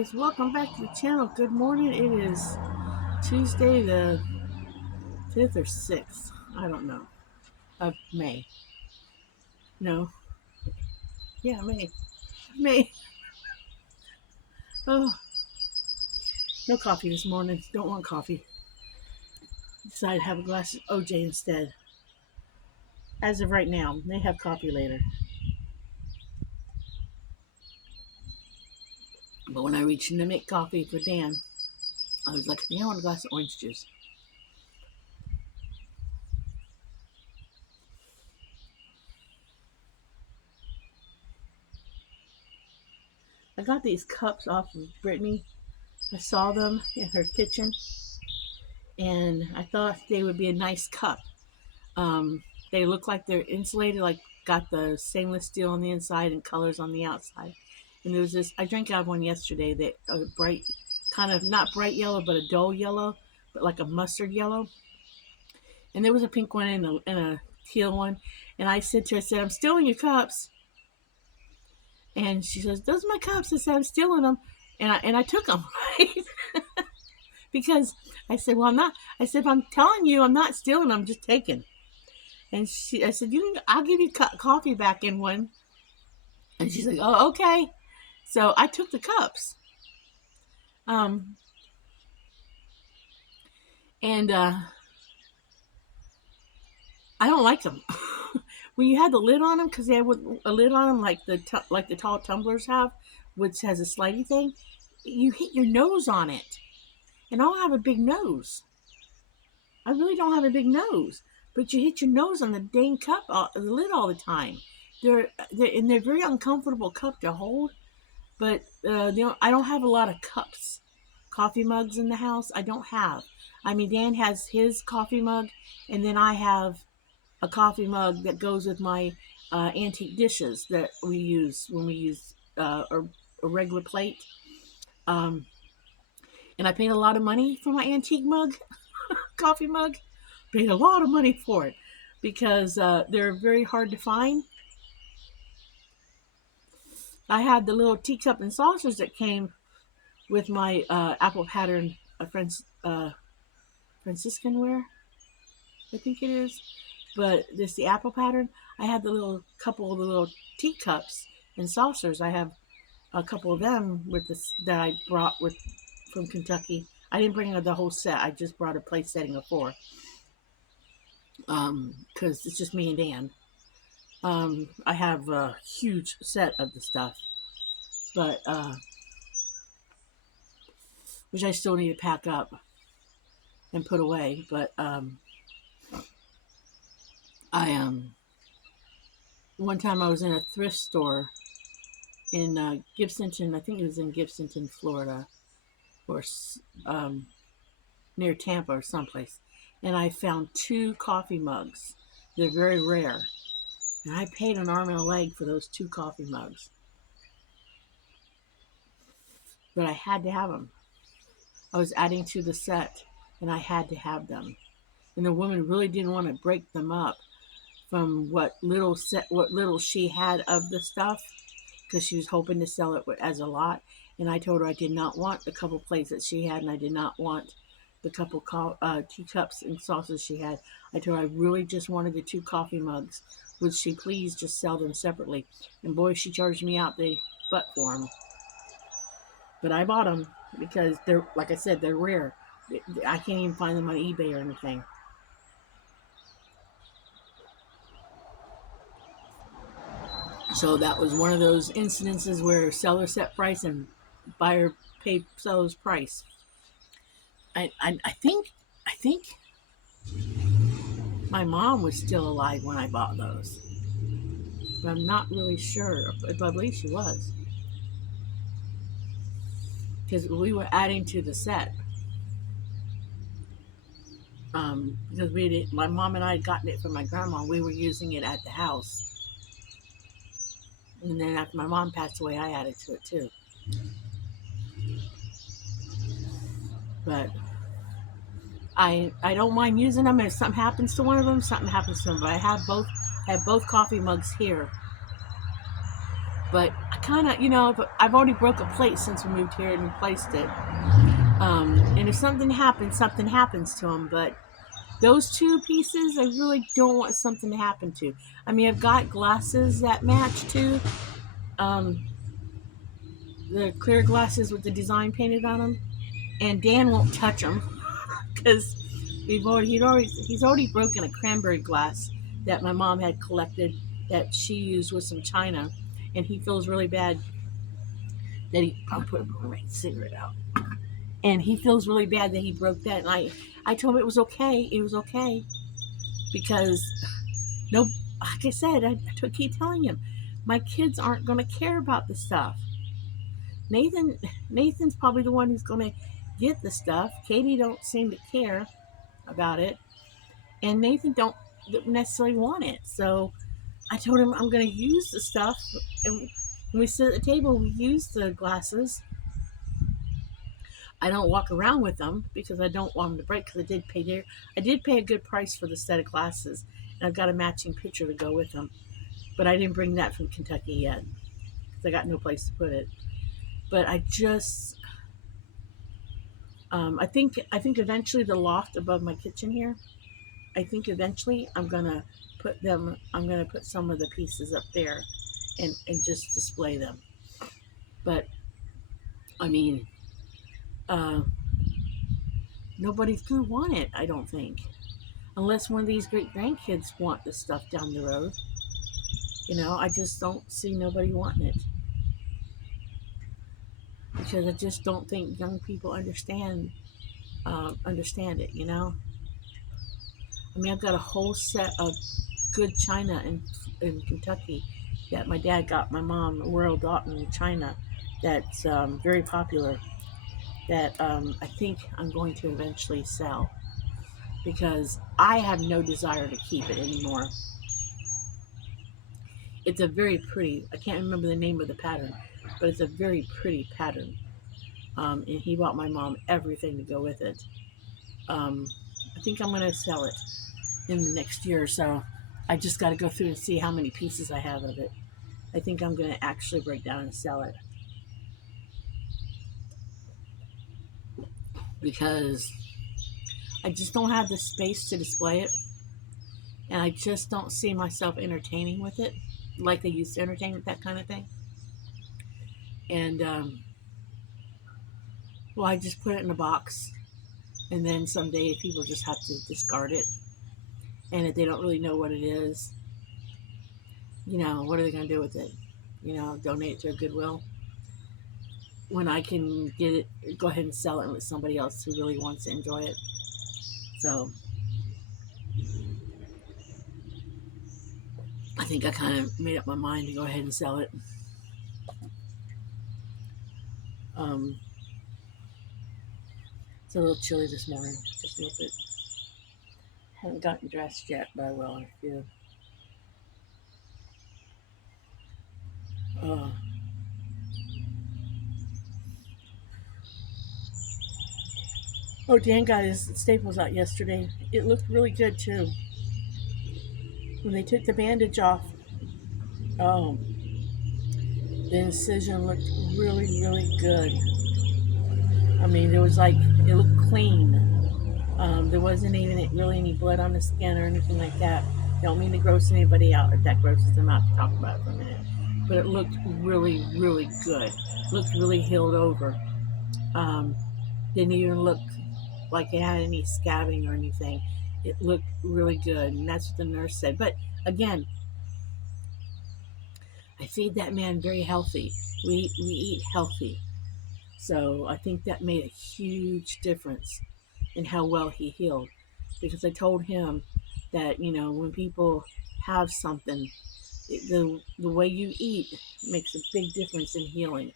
guys, welcome back to the channel. Good morning. It is Tuesday the 5th or 6th, I don't know, of May. No, yeah, May. Oh, no coffee this morning. Don't want coffee. Decided to have a glass of OJ instead. As of right now, may have coffee later. But when I reached in to make coffee for Dan, I was like, I want a glass of orange juice. I got these cups off of Brittany. I saw them in her kitchen, and I thought they would be a nice cup. They look like they're insulated, like got the stainless steel on the inside and colors on the outside. And there was this, I drank out of one yesterday that a bright, kind of not bright yellow, but a dull yellow, but like a mustard yellow. And there was a pink one and a teal one. And I said to her, I said, I'm stealing your cups. And she says, those are my cups. I said, I'm stealing them. And I took them, right? Because I said, well, I'm not. I said, if I'm telling you I'm not stealing, I'm just taking. And I said, I'll give you coffee back in one. And she's like, oh, okay. So I took the cups. Um, and I don't like them. When you had the lid on them, because they have a lid on them like the tall tumblers have, which has a slidey thing, you hit your nose on it. And I don't have a big nose. I really don't have a big nose. But you hit your nose on the dang cup, the lid all the time. They're very uncomfortable cup to hold. But I don't have a lot of cups, coffee mugs in the house. I don't have. I mean, Dan has his coffee mug, and then I have a coffee mug that goes with my antique dishes that we use when we use a regular plate. And I paid a lot of money for my antique mug, coffee mug. Paid a lot of money for it because they're very hard to find. I had the little teacup and saucers that came with my apple pattern Franciscan ware, I think it is. But this the apple pattern. I had the little couple of the little teacups and saucers. I have a couple of them with this that I brought with from Kentucky. I didn't bring the whole set. I just brought a place setting of 4. Because it's just me and Dan. I have a huge set of the stuff, but which I still need to pack up and put away. But one time I was in a thrift store in Gibsonton. I think it was in Gibsonton, Florida, or near Tampa or someplace, and I found 2 coffee mugs. They're very rare, and I paid an arm and a leg for those 2 coffee mugs. But I had to have them. I was adding to the set, and I had to have them. And the woman really didn't want to break them up from what little she had of the stuff, because she was hoping to sell it as a lot. And I told her I did not want the couple plates that she had, and I did not want the couple teacups and saucers she had. I told her I really just wanted the 2 coffee mugs. Would she please just sell them separately? And boy, she charged me out the butt for them. But I bought them because they're, like I said, they're rare. I can't even find them on eBay or anything. So that was one of those incidences where seller set price and buyer paid seller's price. I think my mom was still alive when I bought those, but I'm not really sure. But I believe she was, because we were adding to the set. Because my mom and I had gotten it from my grandma. We were using it at the house. And then after my mom passed away, I added to it too. But I don't mind using them. If something happens to one of them, something happens to them. But I have both coffee mugs here. But I kind of, I've already broke a plate since we moved here and replaced it. And if something happens to them. But those two pieces, I really don't want something to happen to. I mean, I've got glasses that match too. Um, the clear glasses with the design painted on them. And Dan won't touch them because he's already broken a cranberry glass that my mom had collected that she used with some china, and he feels really bad that I'll put my cigarette out, and he feels really bad that he broke that. And I told him it was okay. It was okay because no, like I said, I keep telling him, my kids aren't going to care about the stuff. Nathan's probably the one who's going to get the stuff. Katie don't seem to care about it, and Nathan don't necessarily want it. So I told him I'm going to use the stuff, and when we sit at the table, we use the glasses. I don't walk around with them because I don't want them to break. Because I did pay a good price for the set of glasses, and I've got a matching pitcher to go with them. But I didn't bring that from Kentucky yet because I got no place to put it. But I just, I think eventually the loft above my kitchen here. I think eventually I'm gonna put some of the pieces up there, and just display them. But I mean, uh, nobody's gonna want it. I don't think, unless one of these great grandkids want this stuff down the road. I just don't see nobody wanting it because I just don't think young people understand it. I mean, I've got a whole set of good china in Kentucky that my dad got my mom, Royal Doulton china, that's very popular. That I think I'm going to eventually sell because I have no desire to keep it anymore. It's a very pretty. I can't remember the name of the pattern, but it's a very pretty pattern. And he bought my mom everything to go with it. Um, I think I'm going to sell it in the next year or so. I just got to go through and see how many pieces I have of it. I think I'm going to actually break down and sell it because I just don't have the space to display it, and I just don't see myself entertaining with it like I used to entertain with that kind of thing. And well, I just put it in a box, and then someday people just have to discard it. And if they don't really know what it is, what are they going to do with it? Donate it to a Goodwill when I can get it, go ahead and sell it with somebody else who really wants to enjoy it. So I think I kind of made up my mind to go ahead and sell it. Um, it's a little chilly this morning, just a little bit. Haven't gotten dressed yet, but I will in a few. Uh, oh, Dan got his staples out yesterday. It looked really good too. When they took the bandage off, oh, the incision looked really, really good. I mean, it looked clean. There wasn't even really any blood on the skin or anything like that. Don't mean to gross anybody out if that grosses them out to talk about it for a minute. But it looked really, really good. It looked really healed over. Didn't even look like it had any scabbing or anything. It looked really good, and that's what the nurse said. But again, I feed that man very healthy. We eat healthy. So I think that made a huge difference in how well he healed. Because I told him that, when people have something, the way you eat makes a big difference in healing.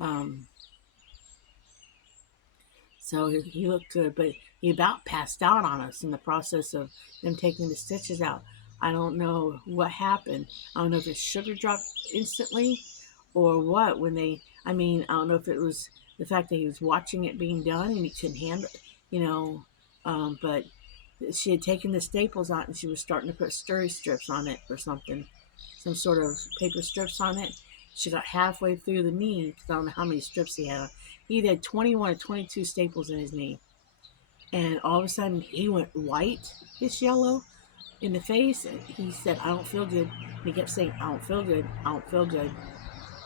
Um, so he looked good, but he about passed out on us in the process of them taking the stitches out. I don't know what happened. I don't know if his sugar dropped instantly or what I don't know if it was the fact that he was watching it being done and he couldn't handle it, but she had taken the staples out and she was starting to put steri strips on it or something. some sort of paper strips on it. She got halfway through the knee. I don't know how many strips he had. He had 21 or 22 staples in his knee. And all of a sudden, he went white, his yellow, in the face. And he said, I don't feel good. And he kept saying, I don't feel good. I don't feel good.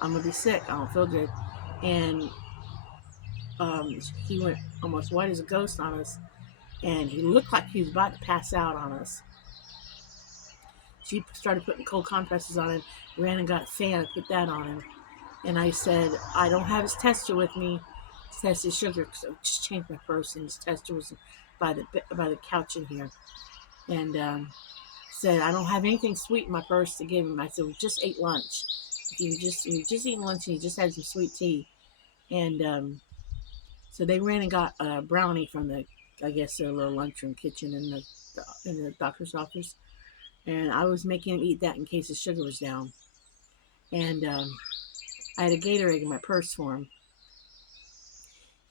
I'm going to be sick. I don't feel good. And he went almost white as a ghost on us. And he looked like he was about to pass out on us. She started putting cold compresses on him, ran and got a fan and put that on him. And I said, I don't have his tester with me. He test his sugar. So I just changed my purse, and his tester was by the couch in here. And said, I don't have anything sweet in my purse to give him. I said, we just ate lunch. We just eating lunch, and he just had some sweet tea. And so they ran and got a brownie from their little lunchroom kitchen in the doctor's office. And I was making him eat that in case his sugar was down. And I had a Gatorade in my purse for him.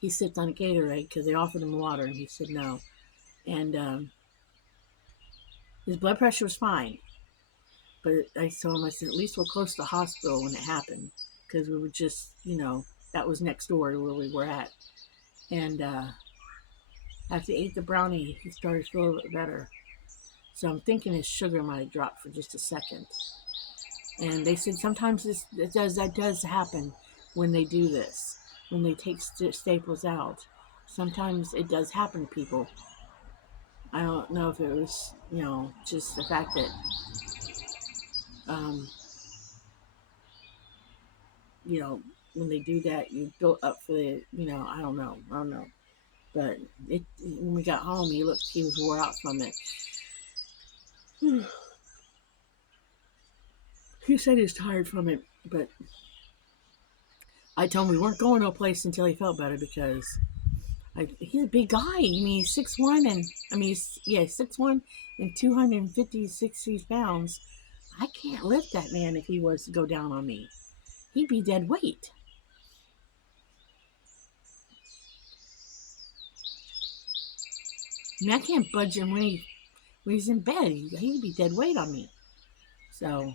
He sipped on a Gatorade because they offered him water, and he said no. And his blood pressure was fine. But I told him, I said, at least we're close to the hospital when it happened, because we were just, that was next door to where we were at. And after he ate the brownie, he started to feel a little bit better. So I'm thinking his sugar might have dropped for just a second. And they said sometimes that does happen when they do this, when they take staples out. Sometimes it does happen to people. I don't know if it was, just the fact that, when they do that, you built up for the, I don't know. But when we got home, he was wore out from it. He said he was tired from it, but I told him we weren't going to a place until he felt better, because he's a big guy. I mean, he's 6'1", and 6'1" and 250, 60 pounds. I can't lift that man if he was to go down on me. He'd be dead weight. I mean, I can't budge him when he's in bed. He'd be dead weight on me. So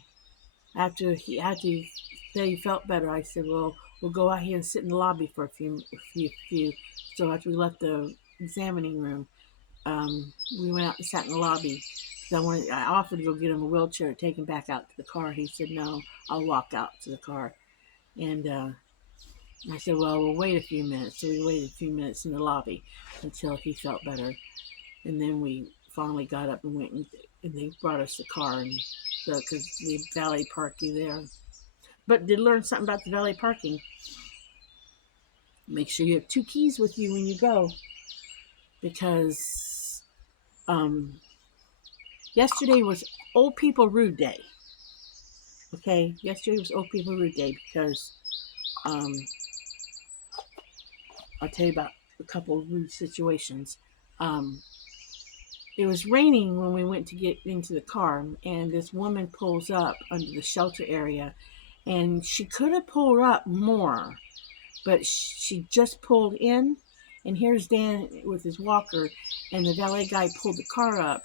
after he said he felt better, I said, well, we'll go out here and sit in the lobby for a few. So after we left the examining room, we went out and sat in the lobby. I offered to go get him a wheelchair, take him back out to the car. He said, no, I'll walk out to the car. And I said, well, we'll wait a few minutes. So we waited a few minutes in the lobby until he felt better. And then we finally got up and went, and they brought us the car, and because they valet park you there. But did learn something about the valet parking. Make sure you have 2 keys with you when you go, because yesterday was Old People Rude Day. Okay, yesterday was Old People Rude Day because I'll tell you about a couple of rude situations. It was raining when we went to get into the car, and this woman pulls up under the shelter area, and she could have pulled up more, but she just pulled in, and here's Dan with his walker, and the valet guy pulled the car up,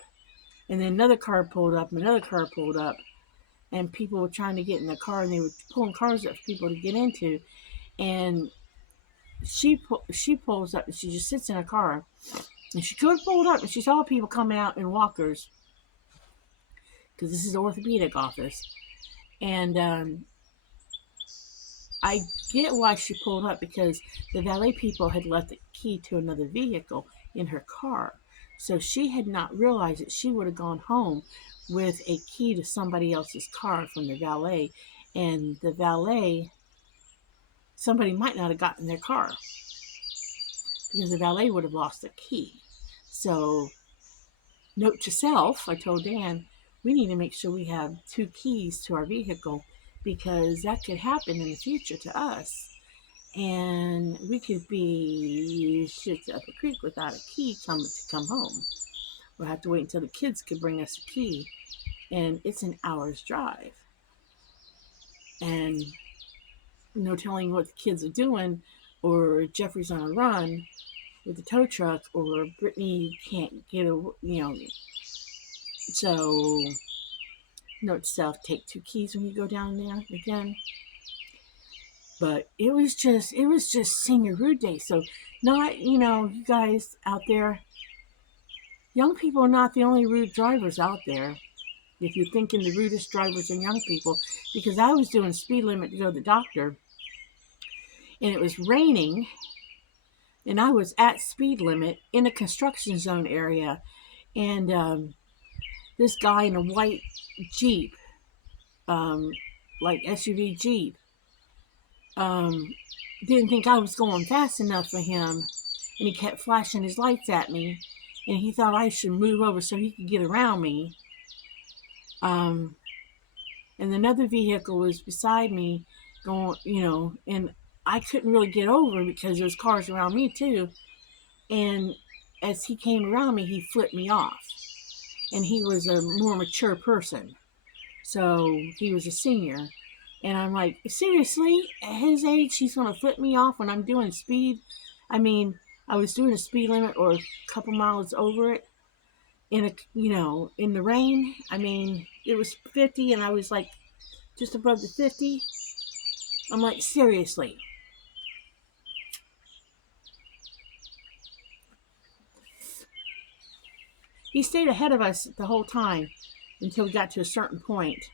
and then another car pulled up, and people were trying to get in the car, and they were pulling cars up for people to get into, and she pulls up, and she just sits in a car, and she could have pulled up, and she saw people coming out in walkers, because this is the orthopedic office, and I get why she pulled up, because the valet people had left the key to another vehicle in her car, so she had not realized that she would have gone home with a key to somebody else's car from the valet, and the valet, somebody might not have gotten their car, because the valet would have lost the key. So, note to self, I told Dan, we need to make sure we have 2 keys to our vehicle, because that could happen in the future to us. And we could be shipped up a creek without a key to come home. We'll have to wait until the kids could bring us a key. And it's an hour's drive. And no telling what the kids are doing, or Jeffrey's on a run with the tow truck, or Brittany can't get a, So Note to self, take 2 keys when you go down there again. But it was just Senior Rude Day. So not, you guys out there, young people are not the only rude drivers out there. If you're thinking the rudest drivers are young people, because I was doing speed limit to go to the doctor, and it was raining, and I was at speed limit in a construction zone area, and this guy in a white Jeep, like SUV Jeep, didn't think I was going fast enough for him, and he kept flashing his lights at me, and he thought I should move over so he could get around me. And another vehicle was beside me going, and I couldn't really get over because there's cars around me too. And as he came around me, he flipped me off. And he was a more mature person. So he was a senior. And I'm like, seriously? At his age, he's going to flip me off when I'm doing speed? I mean, I was doing a speed limit or a couple miles over it in the rain. I mean, it was 50 and I was like just above the 50. I'm like, seriously. He stayed ahead of us the whole time until we got to a certain point.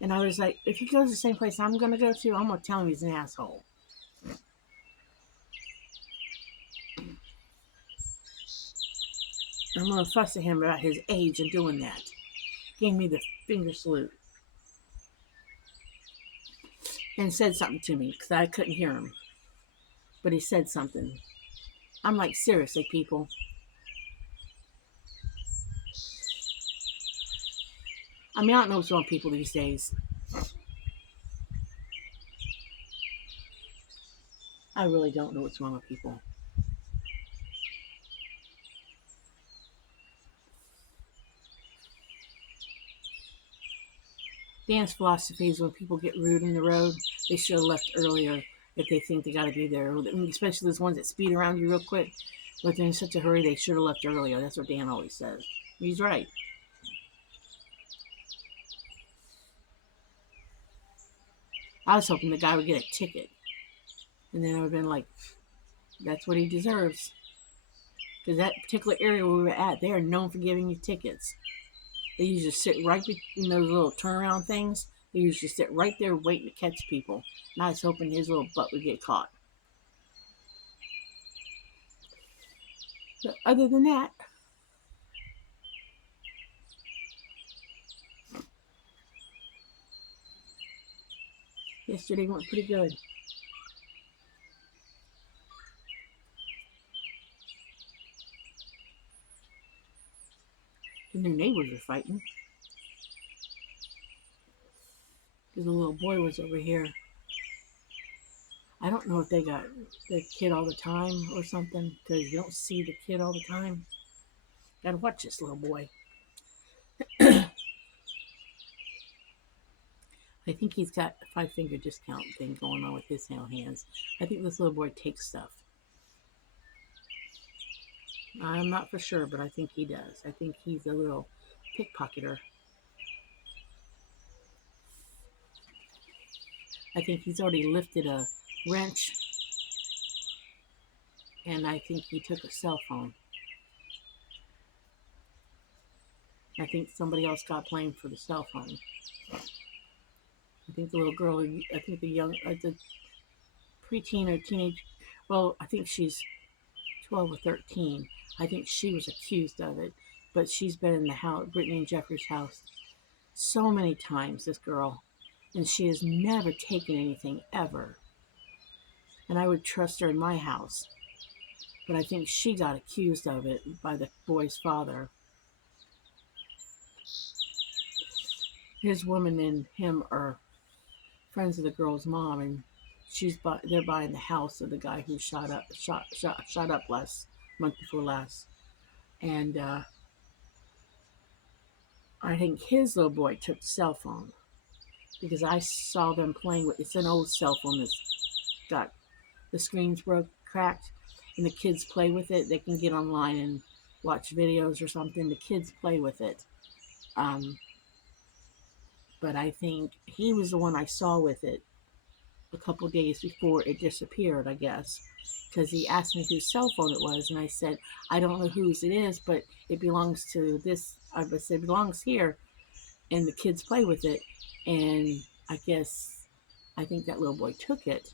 And I was like, if he goes the same place I'm going to go to, I'm going to tell him he's an asshole. I'm going to fuss at him about his age and doing that. Gave me the finger salute. And said something to me because I couldn't hear him. But he said something. I'm like, seriously, people. I mean, I don't know what's wrong with people these days. I really don't know what's wrong with people. Dan's philosophy is when people get rude in the road, they should have left earlier if they think they got to be there. Especially those ones that speed around you real quick. But they're in such a hurry, they should have left earlier. That's what Dan always says. He's right. I was hoping the guy would get a ticket. And then I would have been like, that's what he deserves. Because that particular area where we were at, they are known for giving you tickets. They usually sit right in those little turnaround things. They usually sit right there waiting to catch people. And I was hoping his little butt would get caught. But other than that, yesterday went pretty good. The new neighbors were fighting. Because the little boy was over here. I don't know if they got the kid all the time or something. Because you don't see the kid all the time. Gotta watch this little boy. I think he's got a 5-finger discount thing going on with his hands. I think this little boy takes stuff. I'm not for sure, but I think he does. I think he's a little pickpocketer. I think he's already lifted a wrench, and I think he took a cell phone. I think somebody else got blamed for the cell phone. I think the little girl, I think the preteen or teenage, well, I think she's 12 or 13. I think she was accused of it, but she's been in the house, Brittany and Jeffrey's house, so many times, this girl, and she has never taken anything ever. And I would trust her in my house, but I think she got accused of it by the boy's father. His woman and him are friends of the girl's mom, and they're buying the house of the guy who shot up month before last. And I think his little boy took the cell phone because I saw them playing with. It's an old cell phone that's got the screens cracked, and the kids play with it. They can get online and watch videos or something. The kids play with it. but I think he was the one I saw with it a couple days before it disappeared, I guess, because he asked me whose cell phone it was, and I said, I don't know whose it is, but it belongs to this. I said, it belongs here, and the kids play with it, and I guess, I think that little boy took it,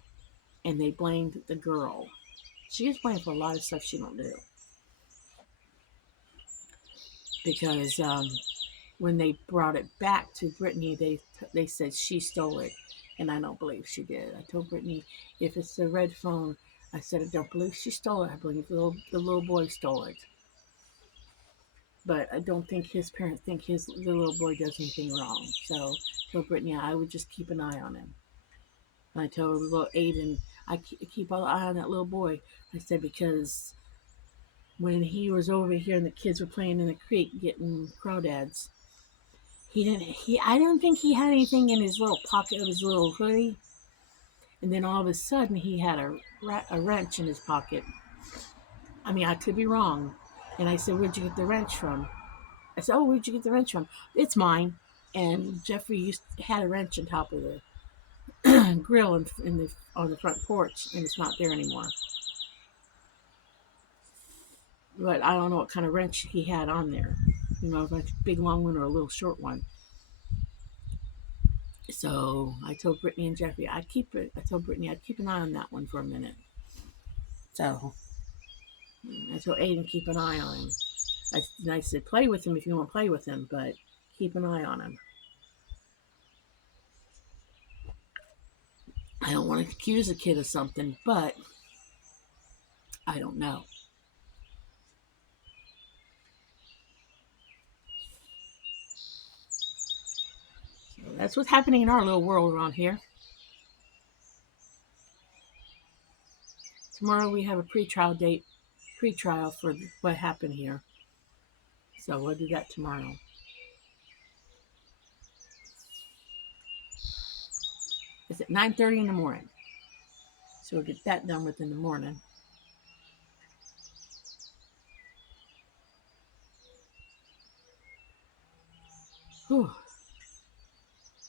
and they blamed the girl. She gets blamed for a lot of stuff she don't do, because when they brought it back to Brittany, they said she stole it, and I don't believe she did. I told Brittany, if it's the red phone, I said I don't believe she stole it. I believe the little boy stole it. But I don't think his parents think the little boy does anything wrong. So I told Brittany I would just keep an eye on him. And I told little Aiden, I keep an eye on that little boy. I said, because when he was over here and the kids were playing in the creek getting crawdads, I don't think he had anything in his little pocket of his little hoodie. And then all of a sudden he had a wrench in his pocket. I mean, I could be wrong. And I said, where'd you get the wrench from? I said, oh, where'd you get the wrench from? It's mine. And Jeffrey had a wrench on top of the grill on the front porch, and it's not there anymore. But I don't know what kind of wrench he had on there. You know, if it's a big long one or a little short one. So I told Brittany and Jeffrey, I told Brittany I'd keep an eye on that one for a minute. So I told Aiden, keep an eye on him. I said, play with him if you want to play with him, but keep an eye on him. I don't want to accuse a kid of something, but I don't know. So that's what's happening in our little world around here. Tomorrow we have a pre-trial for what happened here. So we'll do that tomorrow. It's at 9:30 in the morning. So we'll get that done within the morning. Whew.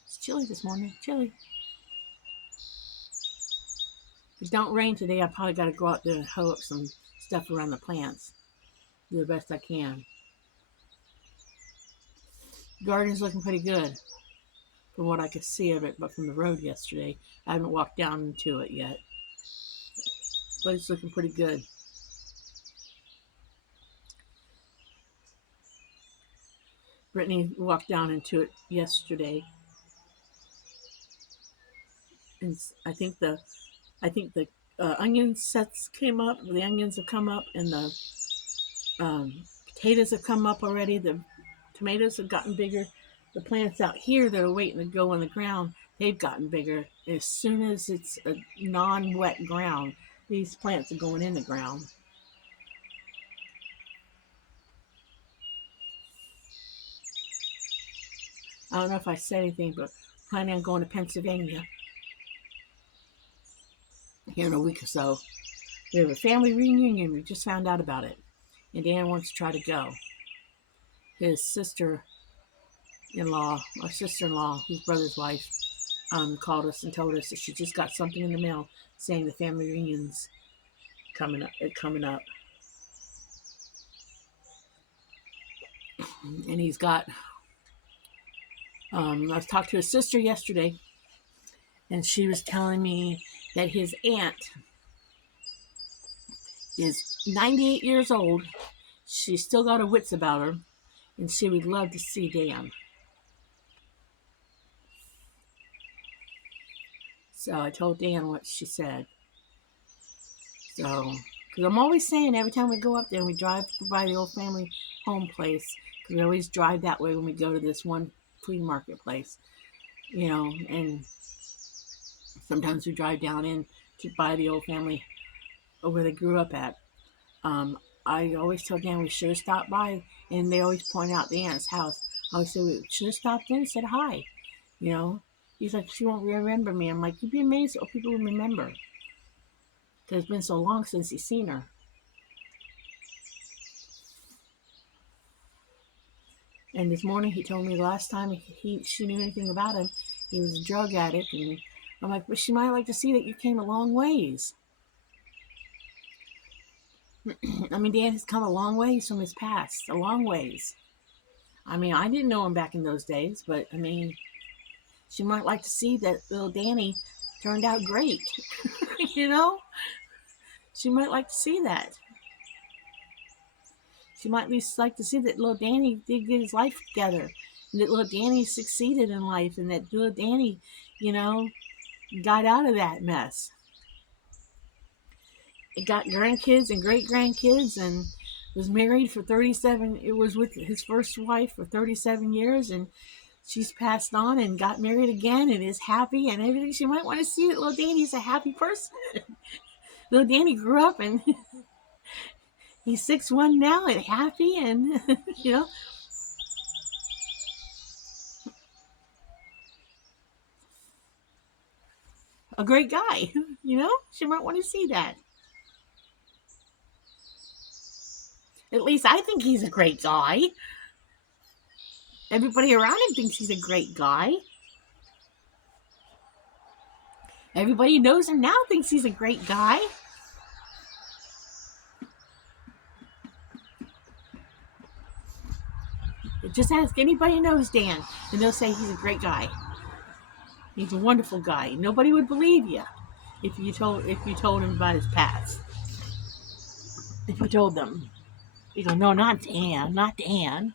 It's chilly this morning. Chilly. If it don't rain today, I probably got to go out there and hoe up some stuff around the plants. Do the best I can. The garden's looking pretty good from what I could see of it, but from the road yesterday. I haven't walked down into it yet. But it's looking pretty good. Brittany walked down into it yesterday, and I think the onion sets came up. The onions have come up, and the potatoes have come up already. The tomatoes have gotten bigger. The plants out here that are waiting to go on the ground, they've gotten bigger. As soon as it's a non-wet ground, these plants are going in the ground. I don't know if I said anything, but planning on going to Pennsylvania here in a week or so. We have a family reunion. We just found out about it, and Dan wants to try to go. His sister-in-law, his brother's wife, called us and told us that she just got something in the mail saying the family reunion's coming up. And he's got. I was talking to his sister yesterday, and she was telling me that his aunt is 98 years old. She's still got her wits about her, and she would love to see Dan. So I told Dan what she said. So, because I'm always saying every time we go up there and we drive by the old family home place, because we always drive that way when we go to this one flea market place, you know, and sometimes we drive down in to buy the old family where they grew up at. I always tell Dan we should have stopped by, and they always point out the aunt's house. I always say we should have stopped in and said hi, you know. He's like, she won't remember me. I'm like, you'd be amazed what people will remember. Because it's been so long since he's seen her. And this morning he told me the last time she knew anything about him, he was a drug addict. And I'm like, but she might like to see that you came a long ways. I mean, Dan has come a long ways from his past, a long ways. I mean, I didn't know him back in those days, but I mean, she might like to see that little Danny turned out great. You know? She might like to see that. She might at least like to see that little Danny did get his life together. And that little Danny succeeded in life. And that little Danny, got out of that mess. It got grandkids and great grandkids and was married for 37. It was with his first wife for 37 years. And she's passed on and got married again and is happy and everything. She might want to see that little Danny's a happy person. Little Danny grew up and he's 6'1" now and happy and, a great guy. She might want to see that. At least I think he's a great guy. Everybody around him thinks he's a great guy. Everybody who knows him now thinks he's a great guy. Just ask anybody who knows Dan, and they'll say he's a great guy. He's a wonderful guy. Nobody would believe you if you told him about his past. If you told them, you go, no, not Dan, not Dan.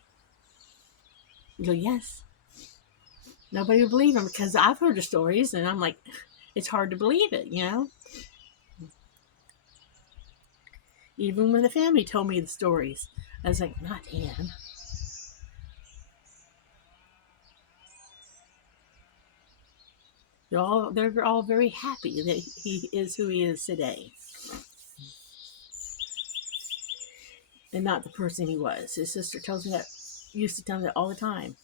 You go, yes. Nobody would believe him because I've heard the stories, and I'm like, it's hard to believe it, Even when the family told me the stories, I was like, not Dan. They're all very happy that he is who he is today. And not the person he was. His sister used to tell me that all the time.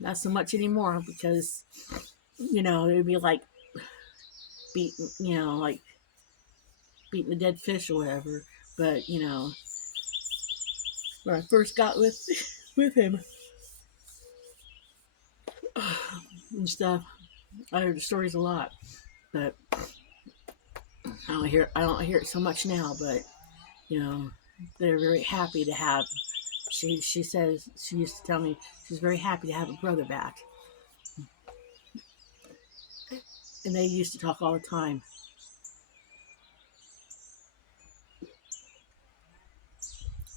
Not so much anymore because, it would be like beating the dead fish or whatever. But, when I first got with him and stuff, I heard the stories a lot. But I don't hear it so much now, but, they're very happy to have. She says, she used to tell me she's very happy to have a brother back. And they used to talk all the time.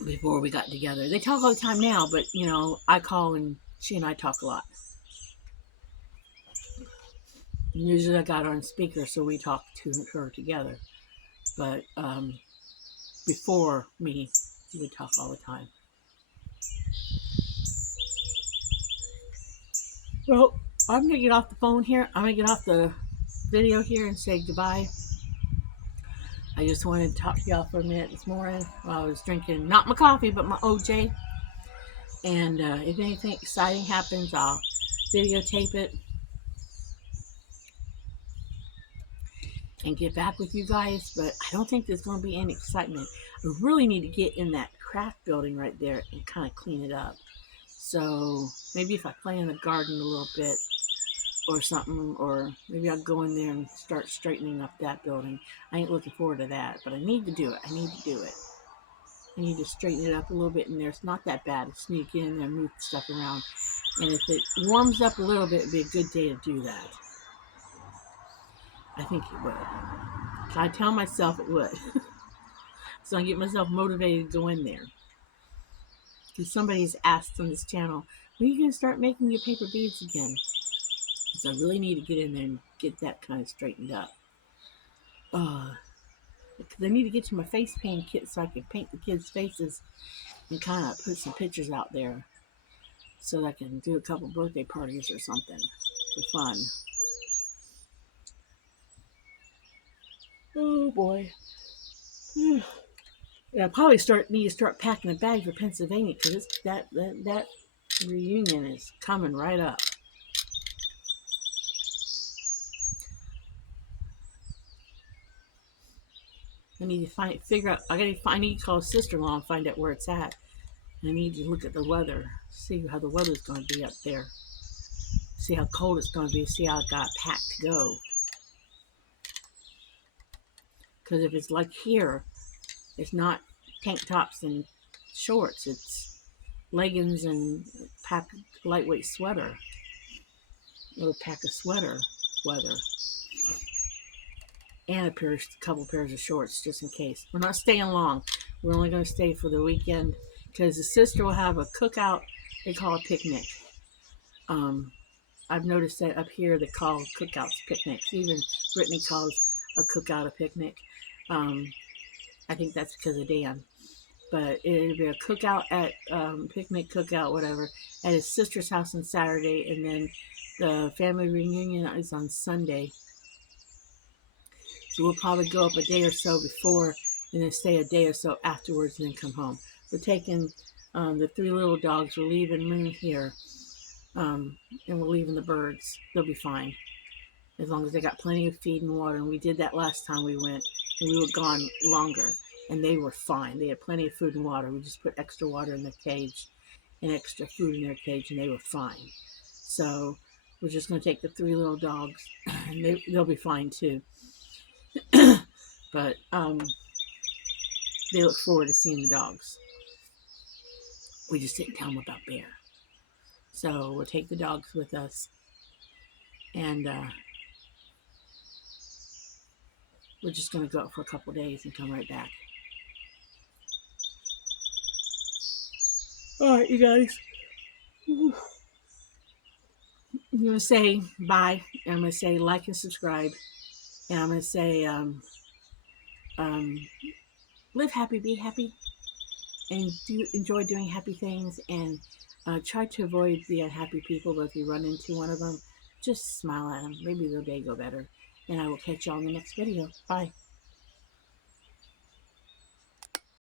Before we got together. They talk all the time now, but, I call and she and I talk a lot. And usually I got her on speaker, so we talk to her together. But before me, we would talk all the time. Well, I'm going to get off the phone here. I'm going to get off the video here and say goodbye. I just wanted to talk to y'all for a minute this morning while I was drinking, not my coffee, but my OJ. And if anything exciting happens, I'll videotape it and get back with you guys. But I don't think there's going to be any excitement. I really need to get in that craft building right there and kind of clean it up. So maybe if I play in the garden a little bit or something, or maybe I'll go in there and start straightening up that building. I ain't looking forward to that, but I need to do it. I need to straighten it up a little bit in there. It's not that bad. I just need to get in there and move stuff around. And if it warms up a little bit, it'd be a good day to do that. I think it would. I tell myself it would. So I get myself motivated to go in there. Because somebody's asked on this channel, when are you going to start making your paper beads again? So I really need to get in there and get that kind of straightened up. Because I need to get to my face paint kit so I can paint the kids' faces and kind of put some pictures out there so that I can do a couple birthday parties or something for fun. Oh boy. Yeah, I probably need to start packing a bag for Pennsylvania because that reunion is coming right up. I need to I need to call his sister-in-law and find out where it's at I need to look at the weather, see how the weather's going to be up there, see how cold it's going to be, see how it got packed to go. Because if it's like here, it's not tank tops and shorts, it's leggings and pack lightweight sweater, or pack a sweater weather, and a couple pairs of shorts just in case. We're not staying long. We're only going to stay for the weekend because the sister will have a cookout. They call a picnic. I've noticed that up here they call cookouts picnics. Even Brittany calls a cookout a picnic. I think that's because of Dan. But it'll be a cookout at picnic cookout, whatever, at his sister's house on Saturday, and then the family reunion is on Sunday. So we'll probably go up a day or so before and then stay a day or so afterwards and then come home. We're taking the 3 little dogs. We're leaving Moon here, and we're leaving the birds. They'll be fine as long as they got plenty of feed and water. And we did that last time we went, and we were gone longer, and they were fine. They had plenty of food and water. We just put extra water in their cage and extra food in their cage, and they were fine. So we're just going to take the 3 little dogs, and they'll be fine too. But they look forward to seeing the dogs. We just didn't tell them about Bear. So we'll take the dogs with us, and we're just going to go out for a couple days and come right back. All right, you guys. I'm going to say bye. I'm going to say like and subscribe. And I'm going to say live happy, be happy, and enjoy doing happy things, and try to avoid the unhappy people. But if you run into one of them, just smile at them. Maybe their day go better. And I will catch y'all in the next video. Bye.